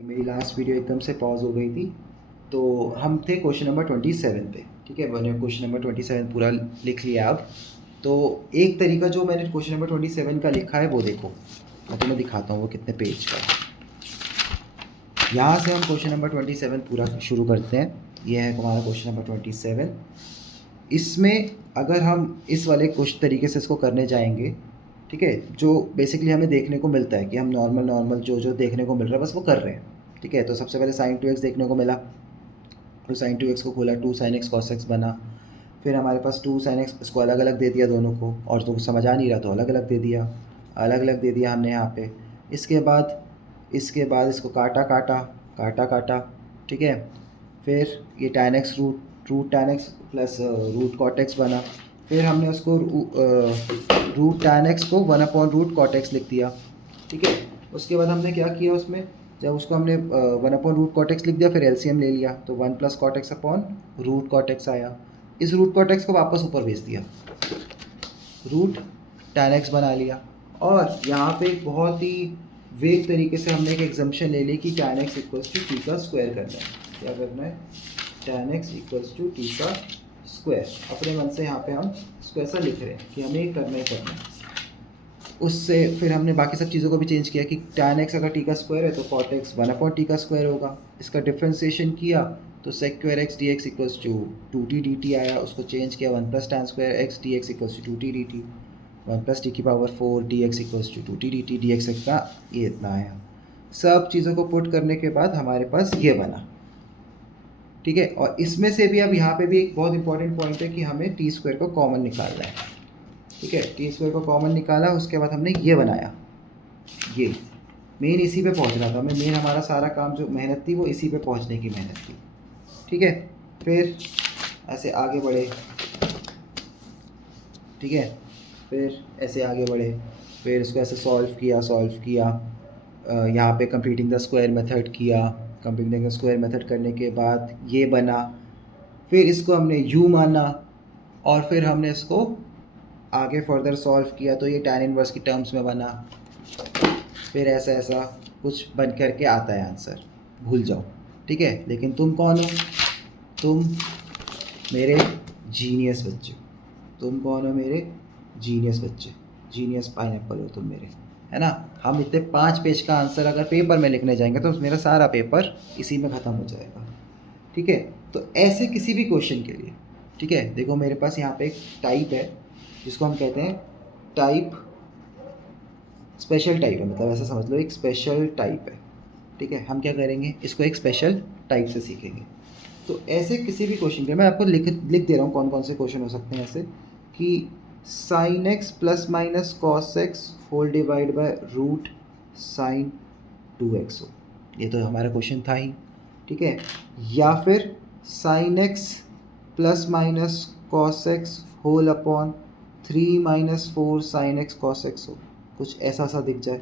मेरी last video एकदम से पॉज हो गई थी। तो हम थे क्वेश्चन नंबर 27 पे। ठीक है, मैंने क्वेश्चन नंबर 27 पूरा लिख लिया अब। तो एक तरीका जो मैंने क्वेश्चन नंबर 27 का लिखा है वो देखो, मैं तुम्हें दिखाता हूँ वो कितने पेज का है। यहाँ से हम क्वेश्चन नंबर 27 पूरा शुरू करते हैं। ये है हमारा क्वेश्चन नंबर 27। इसमें अगर हम इस वाले कुछ तरीके से इसको करने जाएंगे, ठीक है, जो बेसिकली हमें देखने को मिलता है कि हम नॉर्मल नॉर्मल जो जो देखने को मिल रहा है बस वो कर रहे हैं। ठीक है, तो सबसे पहले साइन 2x देखने को मिला, तो साइन 2x को खोला, 2 sin x cos x बना। फिर हमारे पास 2 sin x, इसको अलग अलग दे दिया दोनों को, और तो कुछ समझ आ नहीं रहा तो अलग अलग दे दिया, अलग अलग दे दिया हमने यहाँ पे। इसके बाद इसको काटा काटा काटा काटा। ठीक है, फिर ये tan x root tan x plus root cot x बना। फिर हमने उसको रूट tan x को 1/√cot x लिख दिया। ठीक है, उसके बाद हमने क्या किया उसमें, जब उसको हमने 1/√cot x लिख दिया, फिर एलसीएम ले लिया तो 1 + cot x/√cot x आया। इस रूट cot x को वापस ऊपर भेज दिया, रूट tan x बना लिया। और यहाँ पे एक बहुत ही वेग तरीके से हमने एक एग्जम्पशन ले ली कि tan x = t का स्क्वायर करना है। क्या करना है? tan x = t का स्क्वायर। अपने मन से यहाँ पे हम इसको ऐसा लिख रहे हैं कि हमें ये करना ही करना है। उससे फिर हमने बाकी सब चीज़ों को भी चेंज किया कि tan x अगर t का स्क्वायर है तो cot x 1/t का स्क्वायर होगा। इसका डिफ्रेंसिएशन किया तो sec² x dx = 2t dt आया। उसको चेंज किया 1 + tan² x dx = 2t dt, 1 + t⁴ dx = 2t dt, dx का ये इतना आया। सब चीज़ों को पुट करने के बाद हमारे पास ये बना। ठीक है, और इसमें से भी अब यहाँ पे भी एक बहुत इंपॉर्टेंट पॉइंट है कि हमें t² को कॉमन निकालना है। ठीक है, t² को कॉमन निकाला, उसके बाद हमने ये बनाया। ये मेन इसी पे पहुंचना था हमें, मेन हमारा सारा काम जो मेहनत थी वो इसी पे पहुंचने की मेहनत थी। ठीक है, फिर ऐसे आगे बढ़े। ठीक है, फिर ऐसे आगे बढ़े, फिर इसको ऐसे सॉल्व किया। यहाँ पे कंप्लीटिंग द स्क्वायर मेथड किया। कंप्लीटिंग द स्क्वायर मेथड करने के बाद ये बना। फिर इसको हमने u माना, और फिर हमने इसको आगे फर्दर सॉल्व किया तो ये tan इनवर्स की टर्म्स में बना। फिर ऐसा ऐसा कुछ बन करके आता है आंसर, भूल जाओ। ठीक है, लेकिन तुम कौन हो? तुम मेरे जीनियस बच्चे। तुम कौन हो? मेरे जीनियस बच्चे, जीनियस पाइनएप्पल हो तुम मेरे, है ना। हम इतने 5 पेज का आंसर अगर पेपर में लिखने जाएंगे तो मेरा सारा पेपर इसी में ख़त्म हो जाएगा। ठीक है, तो ऐसे किसी भी क्वेश्चन के लिए, ठीक है, देखो मेरे पास यहाँ पे एक टाइप है जिसको हम कहते हैं टाइप, स्पेशल टाइप है, मतलब ऐसा समझ लो एक स्पेशल टाइप है। ठीक है, हम क्या करेंगे, इसको एक स्पेशल टाइप से सीखेंगे। तो ऐसे किसी भी क्वेश्चन के मैं आपको लिख दे रहा हूँ कौन कौन से क्वेश्चन हो सकते हैं ऐसे, कि sin x ± cos x whole divide by root sin 2x हो। ये तो हमारा क्वेश्चन था ही। ठीक है, या फिर sin x ± cos x whole upon 3 - 4 sin x cos x हो, कुछ ऐसा सा दिख जाए।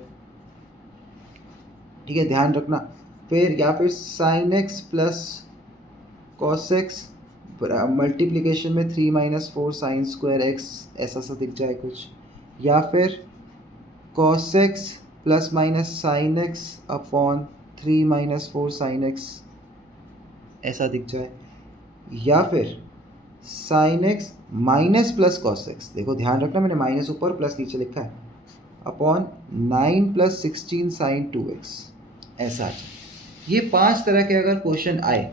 ठीक है, ध्यान रखना। फिर या फिर sin x plus cos x multiplication में 3 - 4 sin² x, ऐसा सा दिख जाए कुछ। या फिर cos x ± sin x upon 3 - 4 sin x, ऐसा दिख जाए। या फिर sin x minus plus cos x, देखो ध्यान रखना मैंने माइनस ऊपर प्लस नीचे लिखा है, अपॉन 9 + 16 sin 2x, ऐसा आ जाए। ये 5 तरह के अगर क्वेश्चन आए,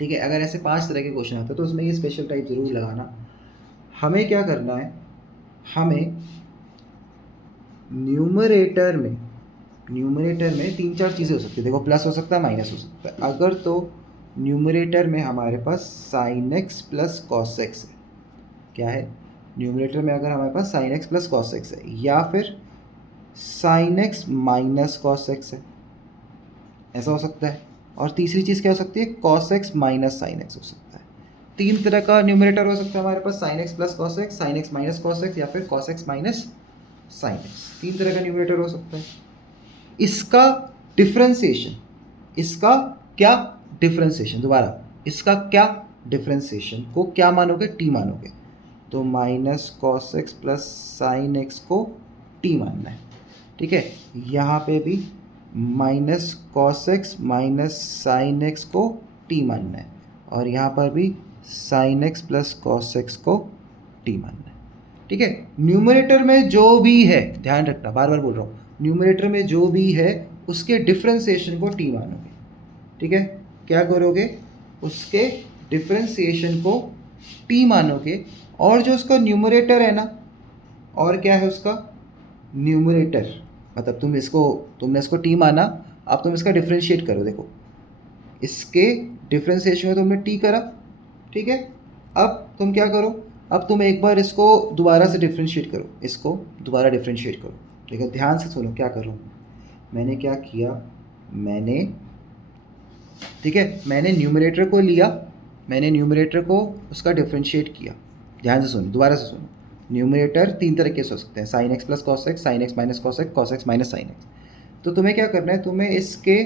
ठीक है, अगर ऐसे 5 तरह के क्वेश्चन आते हैं तो उसमें ये स्पेशल टाइप ज़रूर लगाना। हमें क्या करना है, हमें न्यूमरेटर में 3-4 चीज़ें हो सकती है। देखो प्लस हो सकता है, माइनस हो सकता है। अगर तो न्यूमरेटर में हमारे पास sin x plus cos x है, क्या है न्यूमरेटर में, अगर हमारे पास sin x plus cos x है, या फिर sin x minus cos x है, ऐसा हो सकता है। और तीसरी चीज़ क्या हो सकती है, cos x minus sin x हो सकता है। 3 तरह का न्यूमरेटर हो सकता है हमारे पास, sin x plus cos x, sin x minus cos x, या फिर cos x minus sin x। 3 तरह का न्यूमरेटर हो सकता है। इसका डिफ्रेंसिएशन, इसका क्या डिफ्रेंसिएशन, दोबारा इसका क्या डिफ्रेंसिएशन को क्या मानोगे, t मानोगे, तो minus cos x plus sin x को t मानना है। ठीक है, यहाँ पे भी minus cos x minus sine x को टी मानना है, और यहाँ पर भी sign x plus cos x को टी मानना है। ठीक है, न्यूमरेटर में जो भी है, ध्यान रखना, बार बार बोल रहा हूँ, न्यूमरेटर में जो भी है उसके डिफ्रेंसिएशन को टी मानोगे। ठीक है, क्या करोगे, उसके डिफ्रेंसिएशन को टी मानोगे, और जो उसका न्यूमरेटर है ना, और क्या है उसका न्यूमरेटर, मतलब तुमने इसको टी माना, अब तुम इसका डिफ्रेंशिएट करो। देखो, इसके डिफ्रेंशिएशन में तुमने टी करा, ठीक है, अब तुम क्या करो, अब तुम एक बार इसको दोबारा से डिफ्रेंशिएट करो, इसको दोबारा डिफ्रेंशिएट करो। ठीक है, ध्यान से सुनो क्या करूँ मैंने, क्या किया मैंने, ठीक है, मैंने न्यूमरेटर को लिया, मैंने न्यूमरेटर को उसका डिफ्रेंशिएट किया। ध्यान से सुनो, दोबारा से सुनो, न्यूमरेटर तीन तरीके से हो सकते हैं, sign x plus cos x, sine x minus cos x, cos x minus sine x. तो तुम्हें क्या करना है, तुम्हें इसके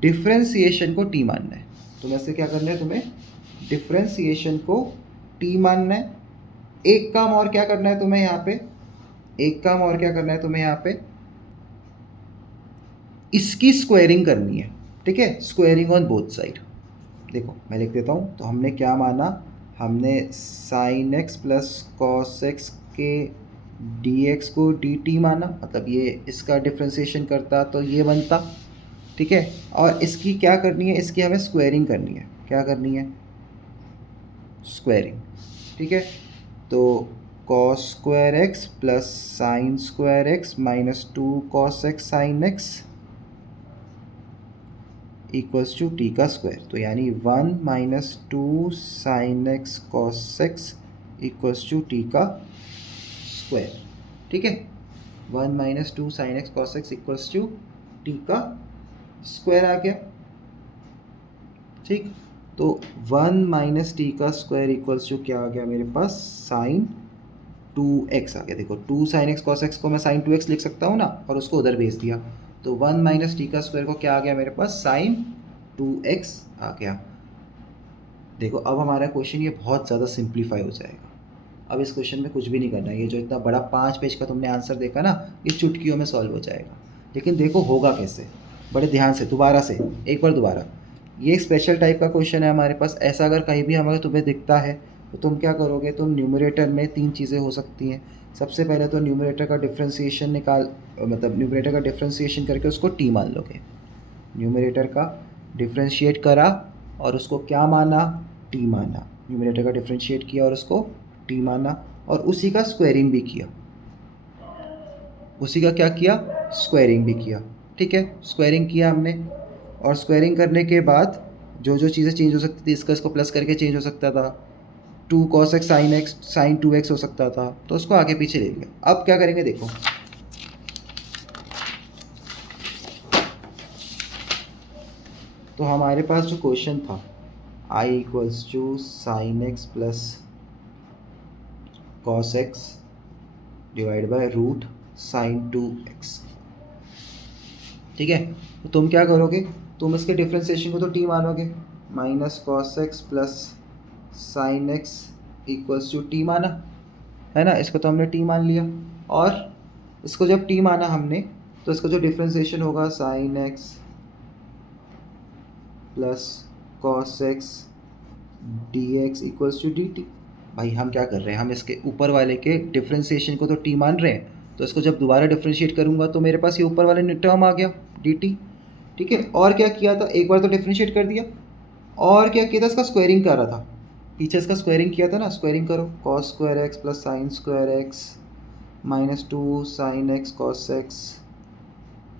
डिफ्रेंसिएशन को टी मानना है। तुम्हें इससे क्या करना है, तुम्हें डिफ्रेंसिएशन को टी मानना है। एक काम और क्या करना है तुम्हें यहाँ पे, एक काम और क्या करना है तुम्हें यहाँ पे, इसकी स्क्वायरिंग करनी है। ठीक है, स्क्वायरिंग ऑन बोथ साइड। देखो मैं लिख देता हूँ, तो हमने क्या माना, हमने sign x plus cos x के डी एक्स को डी टी माना, मतलब ये इसका डिफ्रेंसिएशन करता तो ये बनता। ठीक है, और इसकी क्या करनी है, इसकी हमें स्क्वायरिंग करनी है। क्या करनी है, स्क्वायरिंग। ठीक है, तो cos square x plus sine square x minus 2 cos x sine x equals to T का स्क्वायर। तो यानी 1 minus 2 sine x cos x equals to T का स्क्वायर। ठीक है, 1 minus 2 sine x cos x equals to T का square आ गया। ठीक, तो 1 माइनस टी का स्क्वायर इक्वल्स टू क्या आ गया मेरे पास, साइन 2x आ गया। देखो 2 साइन एक्स कॉस एक्स को मैं साइन 2x लिख सकता हूँ ना, और उसको उधर भेज दिया, तो 1 माइनस टी का स्क्वायर को क्या आ गया मेरे पास, साइन 2x आ गया। देखो अब हमारा क्वेश्चन ये बहुत ज़्यादा सिंप्लीफाई हो जाएगा। अब इस क्वेश्चन में कुछ भी नहीं करना है, ये जो इतना बड़ा 5 पेज का तुमने आंसर देखा ना, ये चुटकियों में सॉल्व हो जाएगा। लेकिन देखो होगा कैसे, बड़े ध्यान से, दोबारा से एक बार दोबारा, ये एक स्पेशल टाइप का क्वेश्चन है हमारे पास। ऐसा अगर कहीं भी हमें तुम्हें दिखता है तो तुम क्या करोगे, तुम न्यूमरेटर में 3 चीज़ें हो सकती हैं। सबसे पहले तो न्यूमरेटर का डिफ्रेंसिएशन मतलब न्यूमरेटर का डिफ्रेंसिएशन करके उसको टी मान लोगे। न्यूमरेटर का डिफ्रेंशिएट करा और उसको क्या माना, टी माना। न्यूमरेटर का डिफ्रेंशिएट किया और उसको टी माना, और उसी का स्क्वायरिंग भी किया, उसी का क्या किया, स्क्वायरिंग भी किया। ठीक है, स्क्वायरिंग किया हमने, और स्क्वायरिंग करने के बाद जो जो चीज़ें चेंज हो सकती थी, इसको प्लस करके चेंज हो सकता था, 2 cos x साइन 2x हो सकता था, तो उसको आगे पीछे ले लिया। अब क्या करेंगे देखो, तो हमारे पास जो क्वेश्चन था i equals to sine x plus cos x divide by root sine 2x। ठीक है, तो तुम क्या करोगे, तुम इसके डिफ्रेंसिएशन को तो टी मानोगे, minus cos x plus sine x equals to T माना, है ना, इसको तो हमने टी मान लिया। और इसको जब टी माना हमने, तो इसका जो डिफ्रेंसिएशन होगा sine x plus cos x d x equals to d t. भाई हम क्या कर रहे हैं, हम इसके ऊपर वाले के डिफ्रेंसिएशन को तो टी मान रहे हैं, तो इसको जब दोबारा डिफ्रेंशिएट करूँगा तो मेरे पास ये ऊपर वाले टर्म आ गया डी टी। ठीक है, और क्या किया था, एक बार तो डिफ्रेंशिएट कर दिया, और क्या किया था, इसका स्क्वायरिंग कर रहा था, पीछे इसका स्क्वायरिंग किया था ना, स्क्वायरिंग करो, cos square x plus sine square x minus 2 sine x cos x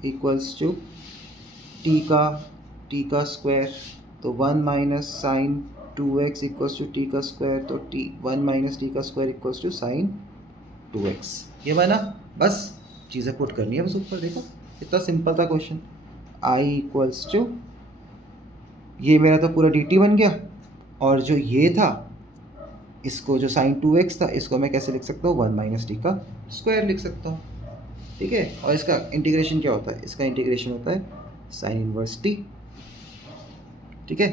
equals to T का स्क्वायर। तो 1 minus sine 2x equals to T का स्क्वायर, तो 1 माइनस टी का square equals to sine 2x। ये बना, बस चीज़ें पुट करनी है बस ऊपर। देखो इतना सिंपल था क्वेश्चन। i इक्वल्स टू, ये मेरा तो पूरा dt बन गया, और जो ये था, इसको जो साइन 2x था, इसको मैं कैसे लिख सकता हूँ, 1 माइनस टी का स्क्वायर लिख सकता हूँ। ठीक है, और इसका इंटीग्रेशन क्या होता है, इसका इंटीग्रेशन होता है साइन इनवर्स टी। ठीक है,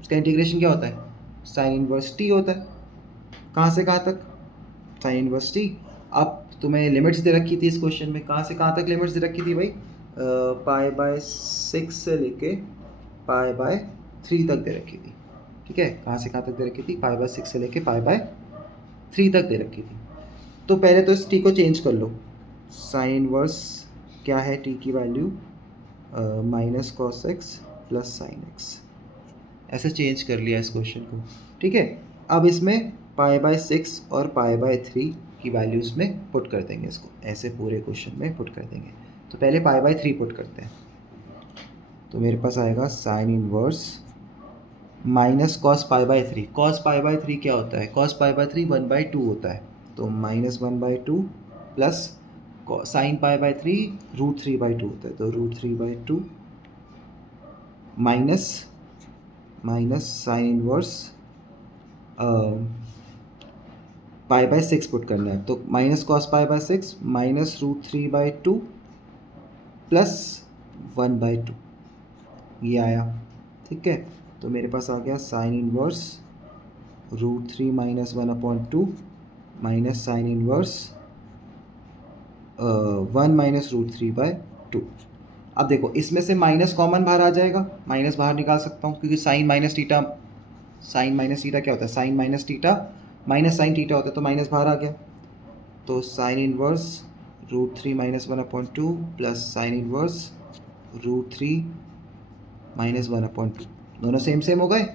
इसका इंटीग्रेशन क्या होता है, साइन इनवर्स टी होता है। कहाँ से कहाँ तक, साइन इनवर्स टी। अब तुम्हें लिमिट्स दे रखी थी इस क्वेश्चन में, कहाँ से कहाँ तक लिमिट्स दे रखी थी भाई, पाई/6 से लेके पाई/3 तक दे रखी थी। ठीक है, कहाँ से कहाँ तक दे रखी थी? पाई/6 से लेके पाई/3 तक दे रखी थी। तो पहले तो इस टी को चेंज कर लो। साइन इनवर्स क्या है टी की value? Minus cos x plus sine x. ऐसे चेंज कर लिया इस क्वेश्चन को। ठीक है, अब इसमें पाई/6 और पाई/3 की वैल्यूज़ में पुट कर देंगे इसको, ऐसे पूरे क्वेश्चन में पुट कर देंगे। तो पहले पाई/3 पुट करते हैं। तो मेरे पास आएगा sine inverse minus cos pi. Cos pi क्या होता है? कॉस पाई/3 1/2 होता है, तो माइनस 1/2 प्लस साइन पाई/3 √3/2 होता है, तो √3/2 माइनस साइन इनवर्स पाई/6 पुट करना है, तो माइनस कॉस पाई/6 माइनस √3/2 प्लस 1/2 ये आया। ठीक है, तो मेरे पास आ गया sign inverse √3 minus 1/2 minus sine inverse 1 minus √3/2। अब देखो इसमें से माइनस कॉमन बाहर आ जाएगा, माइनस बाहर निकाल सकता हूँ क्योंकि साइन माइनस टीटा क्या होता है? Sine minus theta minus sine theta होता है, तो माइनस बाहर आ गया। तो sine inverse √3 minus 1/2 plus sine inverse √3 minus 1/2, दोनों सेम सेम हो गए,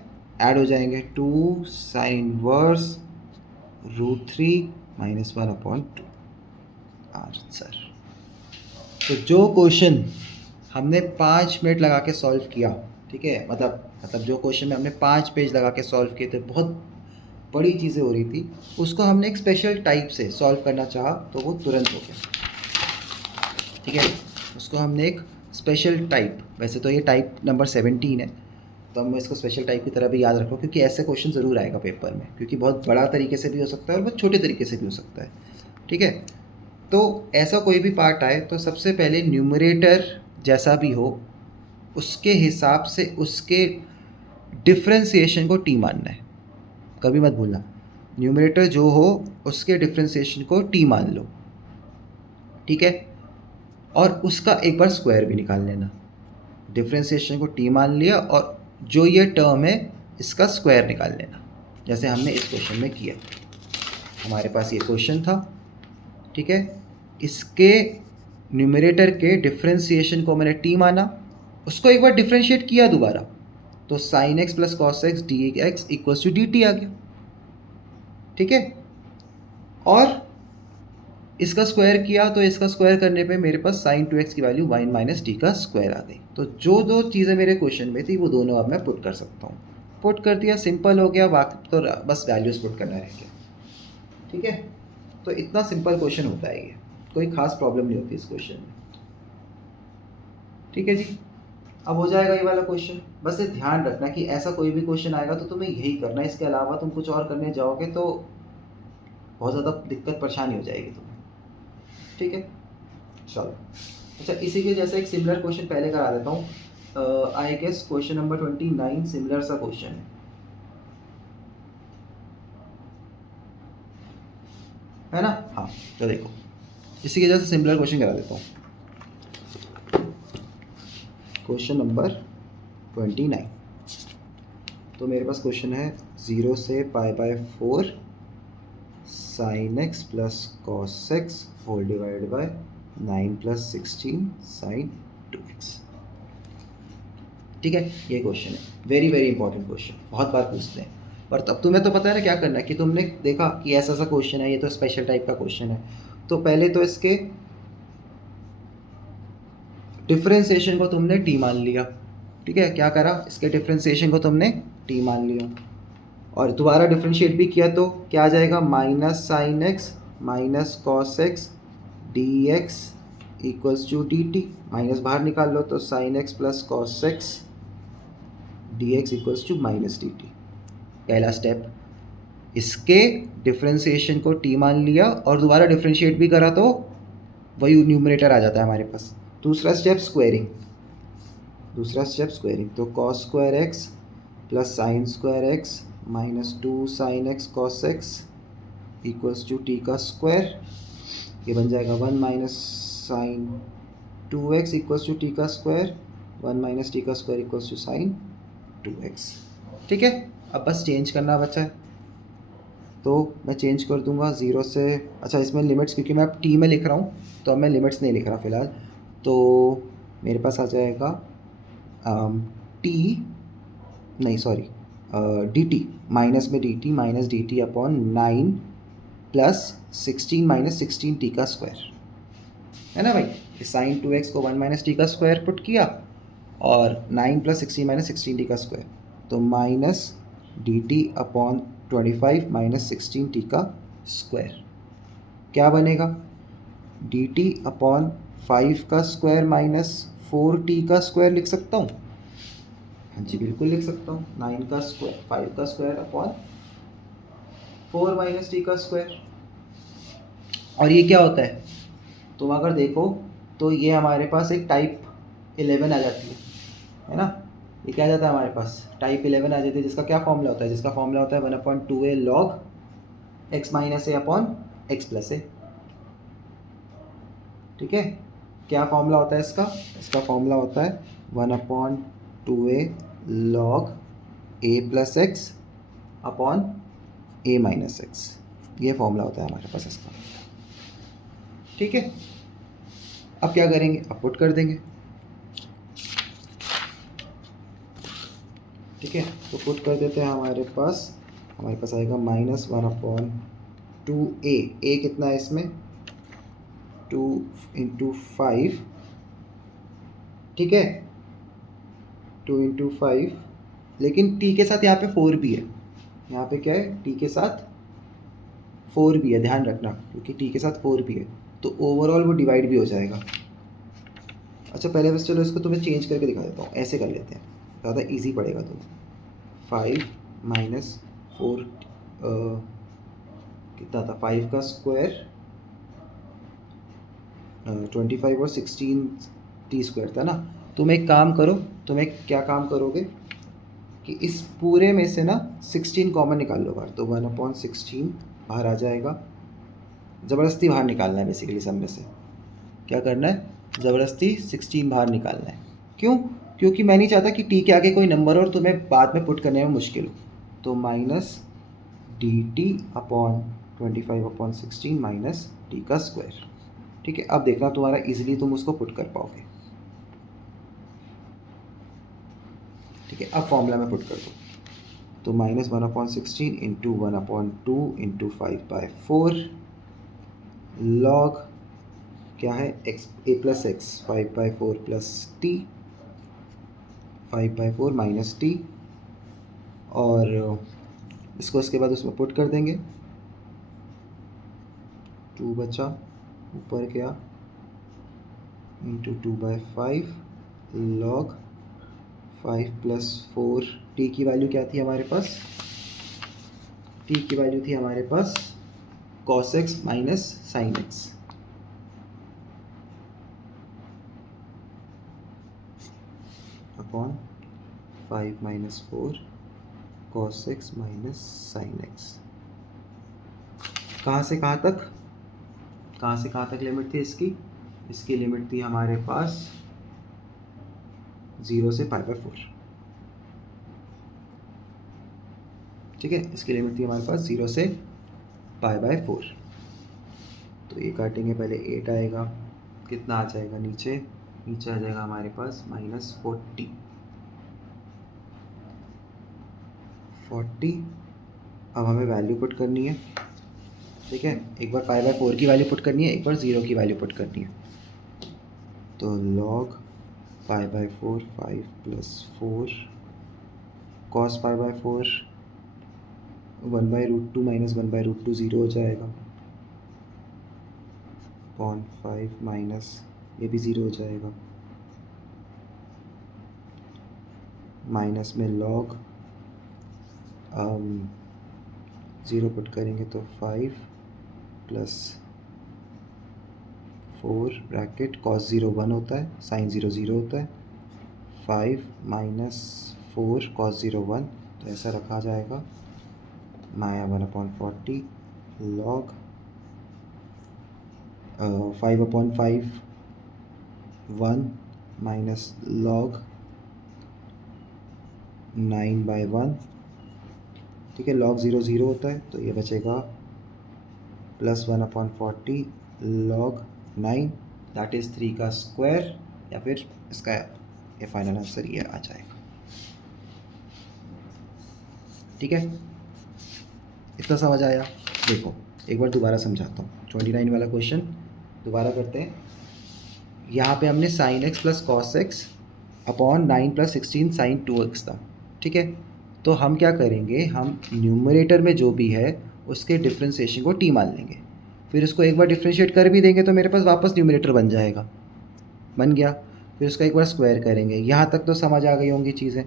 ऐड हो जाएंगे। 2 साइन इनवर्स √3 माइनस 1/2 आंसर। तो जो क्वेश्चन हमने 5 मिनट लगा के सॉल्व किया, ठीक है, मतलब जो क्वेश्चन में हमने 5 पेज लगा के सॉल्व किए थे, बहुत बड़ी चीज़ें हो रही थी, उसको हमने एक स्पेशल टाइप से सॉल्व करना चाहा तो वो तुरंत हो गया। ठीक है, उसको हमने एक स्पेशल टाइप, वैसे तो ये टाइप नंबर 17 है, तो हम इसको स्पेशल टाइप की तरह भी याद रखो, क्योंकि ऐसे क्वेश्चन ज़रूर आएगा पेपर में, क्योंकि बहुत बड़ा तरीके से भी हो सकता है और बहुत छोटे तरीके से भी हो सकता है। ठीक है, तो ऐसा कोई भी पार्ट आए तो सबसे पहले न्यूमरेटर जैसा भी हो उसके हिसाब से उसके डिफ्रेंसिएशन को टी मानना है, कभी मत भूलना। न्यूमरेटर जो हो उसके डिफ्रेंसिएशन को टी मान लो। ठीक है, और उसका एक बार स्क्वायर भी निकाल लेना। डिफ्रेंसिएशन को टी मान लिया और जो ये टर्म है इसका स्क्वायर निकाल लेना, जैसे हमने इस क्वेश्चन में किया। हमारे पास ये क्वेश्चन था, ठीक है, इसके न्यूमरेटर के डिफ्रेंसिएशन को मैंने टी माना, उसको एक बार डिफ्रेंशिएट किया दोबारा, तो sine x plus cos x d x equals to d t आ गया। ठीक है, और इसका स्क्वायर किया तो इसका स्क्वायर करने पे मेरे पास साइन 2x की वैल्यू y माइनस टी का स्क्वायर आ गई। तो जो दो चीज़ें मेरे क्वेश्चन में थी वो दोनों अब मैं पुट कर सकता हूँ। पुट कर दिया, सिंपल हो गया, बाकी तो बस वैल्यूज़ पुट करना रह गया। ठीक है, तो इतना सिंपल क्वेश्चन होता है ये, कोई खास प्रॉब्लम नहीं होती इस क्वेश्चन में। ठीक है जी, अब हो जाएगा ये वाला क्वेश्चन। बस ये ध्यान रखना कि ऐसा कोई भी क्वेश्चन आएगा तो तुम्हें यही करना है, इसके अलावा तुम कुछ और करने जाओगे तो बहुत ज़्यादा दिक्कत परेशानी हो जाएगी तुम्हें। ठीक है, चलो। अच्छा, इसी के जैसे एक सिमिलर क्वेश्चन पहले करा देता हूँ। I guess question number 29 similar सा क्वेश्चन है ना? हाँ, तो देखो इसी के जैसे सिमिलर क्वेश्चन करा देता हूँ। क्वेश्चन नंबर 29, तो मेरे पास क्वेश्चन है 0 से π/4 sine x plus cos x whole divided by 9 + 16 sine 2x। ठीक है, ये क्वेश्चन है, वेरी वेरी इंपॉर्टेंट क्वेश्चन, बहुत बार पूछते हैं। पर तब तुम्हें तो पता है ना क्या करना है, कि तुमने देखा कि ऐसा सा क्वेश्चन है, ये तो स्पेशल टाइप का क्वेश्चन है, तो पहले तो इसके डिफ्रेंसिएशन को तुमने टी मान लिया। ठीक है, क्या करा, इसके डिफ्रेंसिएशन को तुमने टी मान लिया और दोबारा डिफ्रेंशिएट भी किया, तो क्या आ जाएगा, minus sine x minus cos x d x equals to d t. माइनस बाहर निकाल लो, तो sine x plus cos x d x equals to minus d t. पहला स्टेप, इसके डिफ्रेंसिएशन को टी मान लिया और दोबारा डिफ्रेंशिएट भी करा तो वही न्यूमरेटर आ जाता है हमारे पास। दूसरा स्टेप स्क्वायरिंग, तो cos square x plus sine square x minus 2 sine x cos x equals to T का स्क्वायर। ये बन जाएगा 1 minus sine 2x equals to T का स्क्वायर, 1 माइनस टी का square equals to sine 2x। ठीक है, अब बस चेंज करना बचा है, तो मैं चेंज कर दूंगा 0 से। अच्छा, इसमें लिमिट्स, क्योंकि मैं अब टी में लिख रहा हूँ तो अब मैं लिमिट्स नहीं लिख रहा फ़िलहाल, तो मेरे पास आ जाएगा टी, नहीं सॉरी, डी टी, माइनस में D t minus d T upon 9 plus 16 minus 16 T का स्क्वायर, है ना भाई। साइन 2x को 1 माइनस टी का स्क्वायर पुट किया और 9 प्लस 16 माइनस 16 टी का स्क्वायर, तो minus d T upon 25 minus 16 T का स्क्वायर क्या बनेगा, डी टी अपॉन 5 का स्क्वायर माइनस 4 टी का स्क्वायर लिख सकता हूँ। हाँ जी बिल्कुल लिख सकता हूँ, 9 का स्क्वायर 5 का स्क्वायर अपॉन 4 माइनस टी का स्क्वायर। और ये क्या होता है, तुम अगर देखो तो ये हमारे पास एक टाइप 11 आ जाती है ना। ये क्या आ जाता है हमारे पास, टाइप 11 आ जाती है, जिसका क्या फॉर्मूला होता है, जिसका फॉर्मूला होता है 1/2a लॉग x माइनस ए अपॉन एक्स प्लस ए। ठीक है, क्या फॉर्मूला होता है इसका, इसका फॉर्मूला होता है 1/2a लॉग ए प्लस एक्स अपॉन ए माइनस एक्स, ये फॉर्मूला होता है हमारे पास इसका। ठीक है, अब क्या करेंगे, अब पुट कर देंगे। ठीक है, तो पुट कर देते हैं, हमारे पास आएगा -1/2a, ए कितना है इसमें 2 × 5, ठीक है 2 × 5, लेकिन t के साथ यहाँ पे 4 भी है, यहाँ पे क्या है t के साथ 4 भी है, ध्यान रखना, क्योंकि t के साथ 4 भी है तो ओवरऑल वो डिवाइड भी हो जाएगा। अच्छा पहले बस चलो इसको तुम्हें चेंज करके दिखा देता हूँ, ऐसे कर लेते हैं, ज़्यादा इजी पड़ेगा तुम्हें। 5 माइनस 4 कितना था, 5 का स्क्वायर 25 और 16 टी स्क्वायर था ना। तुम एक काम करो, तुम एक क्या काम करोगे कि इस पूरे में से ना 16 कॉमन निकाल लो बाहर, तो 1/16 बाहर आ जाएगा। ज़बरदस्ती बाहर निकालना है बेसिकली सब में से, क्या करना है, ज़बरदस्ती 16 बाहर निकालना है। क्यों, क्योंकि मैं नहीं चाहता कि टी के आगे कोई नंबर हो और तुम्हें बाद में पुट करने में मुश्किल हो। तो minus d T upon 25/16 minus T का स्क्वायर। ठीक है, अब देखना तुम्हारा इजीली तुम उसको पुट कर पाओगे। ठीक है, अब फॉर्मूला में पुट कर दो, तो -1/16 इंटू 1/2 इंटू 5/4 लॉग क्या है x a plus x 5/4 plus T 5/4 minus T, और इसको इसके बाद उसमें पुट कर देंगे, 2 बचा, ऊपर गया इंटू 2/5 लॉग 5 प्लस 4, टी की वैल्यू क्या थी हमारे पास, टी की वैल्यू थी हमारे पास cos x minus sine x, upon 5 minus 4 cos x minus sine x. कहाँ से कहाँ तक, कहाँ से कहाँ तक लिमिट थी इसकी, इसकी लिमिट थी हमारे पास 0 से π/4। ठीक है, इसकी लिमिट थी हमारे पास 0 से π/4। तो ये काटेंगे, पहले 8 आएगा, कितना आ जाएगा नीचे, नीचे आ जाएगा हमारे पास -40। अब हमें वैल्यू पुट करनी है। ठीक है, एक बार π/4 की वैल्यू पुट करनी है, एक बार 0 की वैल्यू पुट करनी है। तो log π/4 5 प्लस 4 cos π/4 1/√2 माइनस 1/√2 0 हो जाएगा, अपॉन 5 माइनस ये भी 0 हो जाएगा, माइनस में log 0 पुट करेंगे तो 5 प्लस 4 ब्रैकेट cos 0 1 होता है, sin 0 0 होता है, 5 माइनस 4 cos 0 1, तो ऐसा रखा जाएगा, माया 1/40 लॉग 5/5 1 माइनस लॉग 9/1, ठीक है। log 0 0 होता है तो ये बचेगा +1/40 log 9, दैट इज़ 3 का स्क्वायर, या फिर इसका ये फाइनल आंसर ये आ जाएगा, ठीक है। इतना समझ आया? देखो एक बार दोबारा समझाता हूँ। 29 वाला क्वेश्चन दोबारा करते हैं। यहाँ पे हमने sin x plus cos x upon 9 plus 16 sin 2x था, ठीक है। तो हम क्या करेंगे, हम न्यूमरेटर में जो भी है उसके डिफ्रेंशिएशन को t मान लेंगे, फिर उसको एक बार डिफ्रेंशिएट कर भी देंगे तो मेरे पास वापस न्यूमरेटर बन जाएगा, बन गया। फिर उसका एक बार स्क्वायर करेंगे। यहाँ तक तो समझ आ गई होंगी चीज़ें,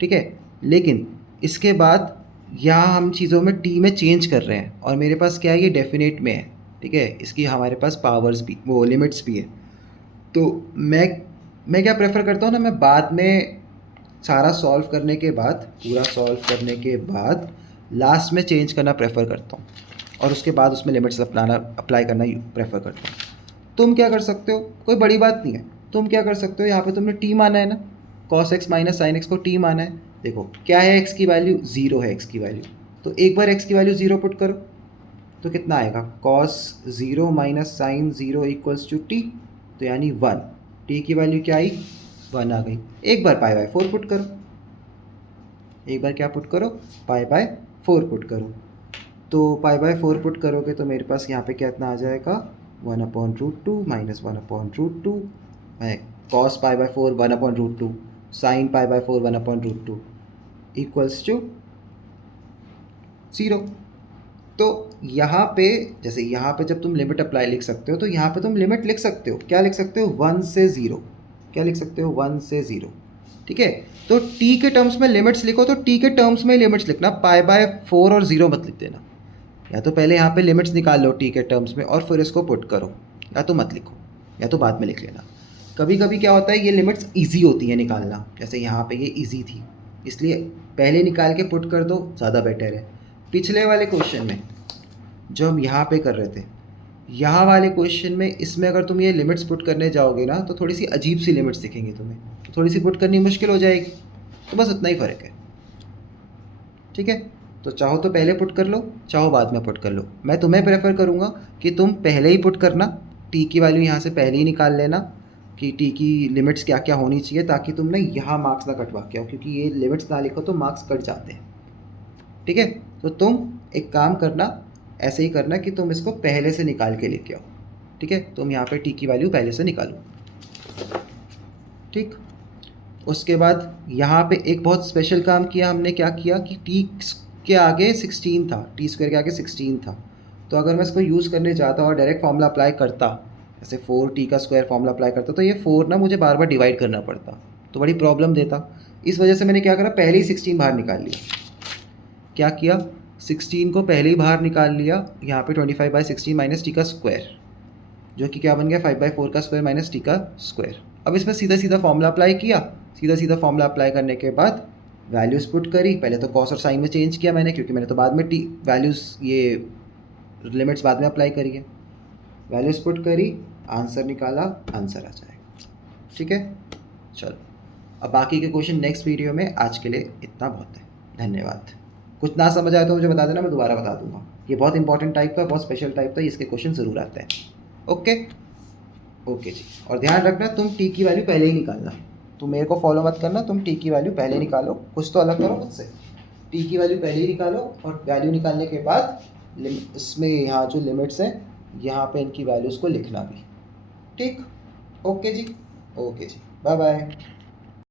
ठीक है। लेकिन इसके बाद यहाँ हम चीज़ों में t में चेंज कर रहे हैं और मेरे पास क्या है, ये डेफिनेट में है, ठीक है। इसकी हमारे पास पावर्स भी, वो लिमिट्स भी है। तो मैं क्या प्रेफर करता हूँ ना, मैं बाद में सारा सॉल्व करने के बाद, पूरा सॉल्व करने के बाद लास्ट में चेंज करना प्रेफर करता हूँ और उसके बाद उसमें लिमिट्स अप्लाई करना प्रेफर करता हूँ। तुम क्या कर सकते हो, कोई बड़ी बात नहीं है, तुम क्या कर सकते हो, यहाँ पे तुमने t माना है ना, cos x minus sine x को t माना है। देखो क्या है, x की वैल्यू 0 है, x की वैल्यू, तो एक बार x की वैल्यू 0 पुट करो तो कितना आएगा, cos 0 minus sine 0 equals to t, तो यानी 1। t की वैल्यू क्या आई, 1 आ गई। एक बार π/4 पुट करो, एक बार क्या पुट करो, π/4 पुट करो। तो π/4 पुट करोगे तो मेरे पास यहाँ पे कितना आ जाएगा, 1/√2 माइनस 1/√2, है cos π/4 1/√2, साइन π/4 1/√2 इक्वल्स टू 0। तो यहाँ पे जैसे यहाँ पे जब तुम लिमिट अप्लाई लिख सकते हो तो यहाँ पे तुम लिमिट लिख सकते हो, क्या लिख सकते हो, 1 से 0, क्या लिख सकते हो, 1 से 0, ठीक है। तो t के टर्म्स में लिमिट्स लिखो तो t के टर्म्स में लिमिट्स लिखना, π/4 और 0 मत लिख देना। या तो पहले यहाँ पे लिमिट्स निकाल लो t के टर्म्स में और फिर इसको पुट करो, या तो मत लिखो, या तो बाद में लिख लेना। कभी कभी क्या होता है, ये लिमिट्स ईजी होती हैं निकालना, जैसे यहाँ पे ये ईजी थी इसलिए पहले निकाल के पुट कर दो, ज़्यादा बेटर है। पिछले वाले क्वेश्चन में जो हम यहाँ पे कर रहे थे, यहाँ वाले क्वेश्चन में इसमें अगर तुम ये लिमिट्स पुट करने जाओगे ना तो थोड़ी सी अजीब सी लिमिट्स दिखेंगी तुम्हें, तो थोड़ी सी पुट करनी मुश्किल हो जाएगी। तो बस उतना ही फ़र्क है, ठीक है। तो चाहो तो पहले पुट कर लो, चाहो बाद में पुट कर लो। मैं तुम्हें प्रेफर करूँगा कि तुम पहले ही पुट करना, टी की वैल्यू यहाँ से पहले ही निकाल लेना कि टी की लिमिट्स क्या क्या होनी चाहिए, ताकि तुमने यहाँ मार्क्स ना कटवा के आओ, क्योंकि ये लिमिट्स ना लिखो तो मार्क्स कट जाते हैं, ठीक है। तो तुम एक काम करना, ऐसे ही करना कि तुम इसको पहले से निकाल के लेके आओ, ठीक है। तुम यहाँ पे टी की वैल्यू पहले से निकालो, ठीक। उसके बाद यहाँ पे एक बहुत स्पेशल काम किया हमने, क्या किया कि टी के आगे 16 था, टी स्क्वायर के आगे 16 था। तो अगर मैं इसको यूज़ करने जाता और डायरेक्ट फॉर्मूला अप्लाई करता, जैसे 4t का स्क्वायर फॉर्मूला अप्लाई करता, तो ये 4 ना मुझे बार बार डिवाइड करना पड़ता, तो बड़ी प्रॉब्लम देता। इस वजह से मैंने क्या करा, पहले ही 16 बाहर निकाल लिया। क्या किया, 16 को पहले ही बाहर निकाल लिया, यहाँ पे 25/16 माइनस टी का स्क्वायर, जो कि क्या बन गया, 5/4 का स्क्वायर माइनस टी का स्क्वायर। अब इसमें सीधा सीधा फॉर्मूला अप्लाई किया, सीधा सीधा फॉर्मूला अप्लाई करने के बाद वैल्यूज़ पुट करी। पहले तो कॉस और साइन में चेंज किया मैंने, क्योंकि मैंने तो बाद में टी वैल्यूज़, ये लिमिट्स बाद में अप्लाई करी है। वैल्यूज़ पुट करी, आंसर निकाला, आंसर आ जाएगा, ठीक है। चलो अब बाकी के क्वेश्चन नेक्स्ट वीडियो में, आज के लिए इतना बहुत है, धन्यवाद। कुछ ना समझ आया तो मुझे बता देना, मैं दोबारा बता दूंगा। ये बहुत इंपॉर्टेंट टाइप था, बहुत स्पेशल टाइप था, इसके क्वेश्चन ज़रूर आते हैं। ओके ओके जी। और ध्यान रखना, तुम टी की वैल्यू पहले ही निकालना, तुम मेरे को फॉलो मत करना, तुम टी की वैल्यू पहले निकालो, कुछ तो अलग करो मुझसे। टी की वैल्यू पहले ही निकालो और वैल्यू निकालने के बाद इसमें यहाँ जो लिमिट्स हैं, यहाँ पे इनकी वैल्यूज़ को लिखना भी, ठीक। ओके जी, बाय बाय।